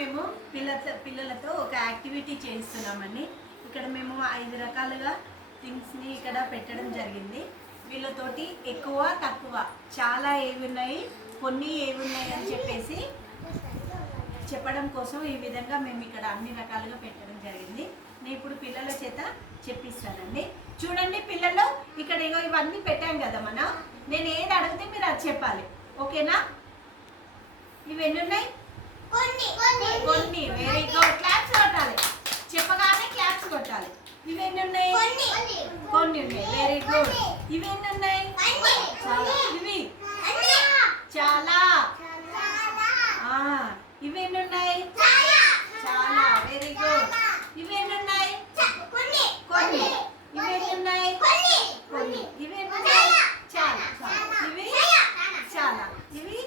మేము పిల్లలతో ఒక యాక్టివిటీ చేయిస్తున్నామండి. ఇక్కడ మేము 5 రకాలుగా థింగ్స్ని ఇక్కడ పెట్టడం జరిగింది. వీళ్ళతోటి ఎక్కువ తక్కువ చాలా ఏవి ఉన్నాయి, కొన్ని ఏవి ఉన్నాయి అని చెప్పేసి చెప్పడం కోసం ఈ విధంగా మేము ఇక్కడ అన్ని రకాలుగా పెట్టడం జరిగింది. నేను ఇప్పుడు పిల్లల చేత చెప్పిస్తానండి. చూడండి పిల్లలు, ఇక్కడ ఇవన్నీ పెట్టాం కదా మనం. నేను ఏది అడిగితే మీరు అది చెప్పాలి, ఓకేనా? ఇవి ఎన్ని ఉన్నాయి? కొన్ని. Very good. క్లాప్స్ కొట్టాలి, చెప్పగానే క్లాప్స్ కొట్టాలి. ఇవి ఎన్ని ఉన్నాయి? కొన్ని ఉన్నాయి. Very good. ఇవి ఎన్ని ఉన్నాయి? చాలా. ఇవి చాలా. ఇవి ఎన్ని ఉన్నాయి? చాలా. Very good. ఇవి ఎన్ని ఉన్నాయి? కొన్ని. ఇవి ఎన్ని ఉన్నాయి? కొన్ని. ఇవి ఎన్ని ఉన్నాయి? చాలా. ఇవి చాలా. ఇవి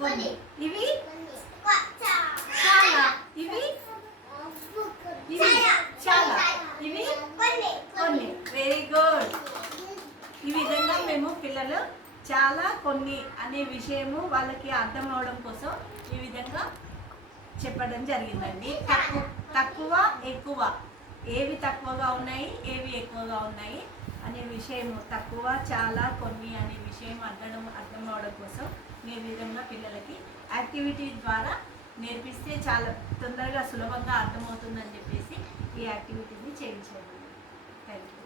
కొన్ని. ఇవి చాలా. ఇవి చాలా. ఇవి కొన్ని. Very good. ఈ విధంగా మేము పిల్లలు చాలా కొన్ని అనే విషయము వాళ్ళకి అర్థం అవడం కోసం ఈ విధంగా చెప్పడం జరిగిందండి. తక్కువ ఎక్కువ, ఏవి తక్కువగా ఉన్నాయి, ఏవి ఎక్కువగా ఉన్నాయి అనే విషయము, తక్కువ చాలా కొన్ని అనే విషయం అర్థం అవడం కోసం ఈ విధంగా పిల్లలకి యాక్టివిటీ ద్వారా నేర్పిస్తే చాలా తొందరగా సులభంగా అర్థమవుతుందని చెప్పేసి ఈ యాక్టివిటీని చేయించాము. Thank you.